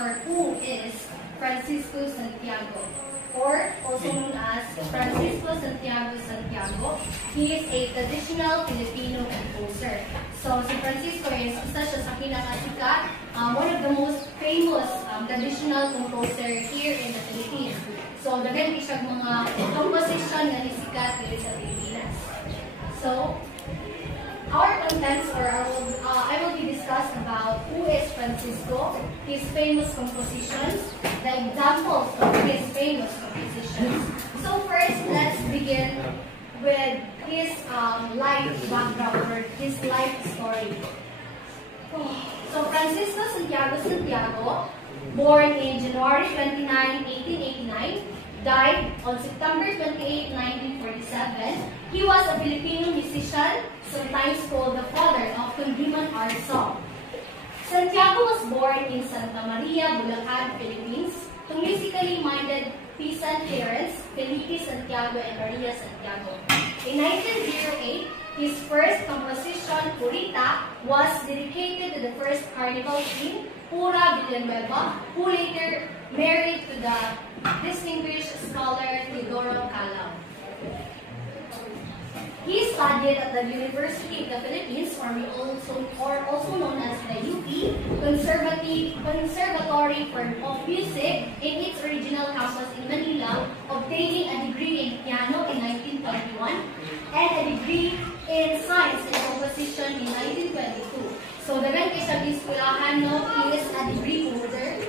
or who is Francisco Santiago, or also known as Francisco Santiago Santiago. He is a traditional Filipino composer. So, si Francisco is isa siya sa pinakasikat, one of the most famous traditional composer here in the Philippines. So, daghan siya mga composition na nisikat dito sa Pilipinas. So, our contents, or I will be discussing about who is Francisco, his famous compositions, the examples of his famous compositions. So first, let's begin with his life background, or his life story. So Francisco Santiago Santiago, born in January 29, 1889, died on September 28, 1947. He was a Filipino musician, sometimes called the father of Condiman art song. Santiago was born in Santa Maria, Bulacan, Philippines, to musically minded peasant parents, Felipe Santiago and Maria Santiago. In 1908, his first composition, Purita, was dedicated to the first carnival queen, Pura Villanueva, who later married to the distinguished scholar Teodoro Calao. He studied at the University of the Philippines, or also known as the UP, Conservatory of Music, in its original campus in Manila, obtaining a degree in piano in 1921 and a degree in science and composition in 1922. So, dagan kay sa eskulahan, no, he is a degree holder.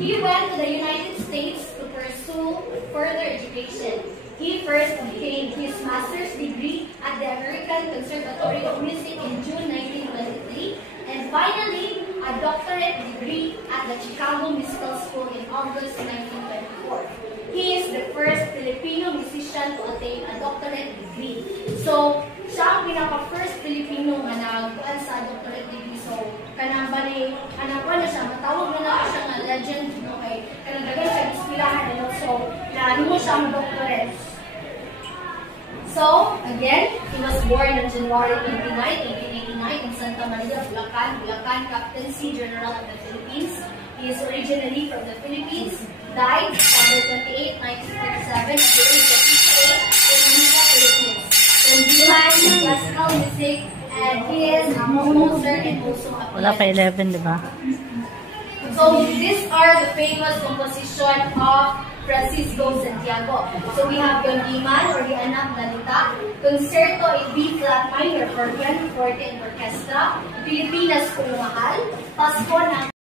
He went to the United States to pursue further education. He first obtained his master's degree at the American Conservatory of Music in June 1923, and finally, a doctorate degree at the Chicago Musical School in August 1924. He is the first Filipino musician to attain a doctorate degree. So, siya ang pinaka-first Filipino nga nagkuhan sa doctorate degree. So, kanang bali, na siya, matawag na siya nga legend, no, kay kanang dagan siya ispilahan, no? So, naano siya ang doctorate. So, again, he was born on January 29, 1889 in Santa Maria, Bulacan Captaincy General of the Philippines. He is originally from the Philippines, died September 28, 1937 at the age of 58 in Manila, Philippines. Condiman in classical music, and he is a composer and also a pianist. Wala pa 11, di ba? So, these are the famous composition of Francisco Santiago. So, we have Condiman, or the Anak Dalita, Concerto in B-flat minor for pianoforte and orchestra, Pilipinas Kung Mahal, Pasko ng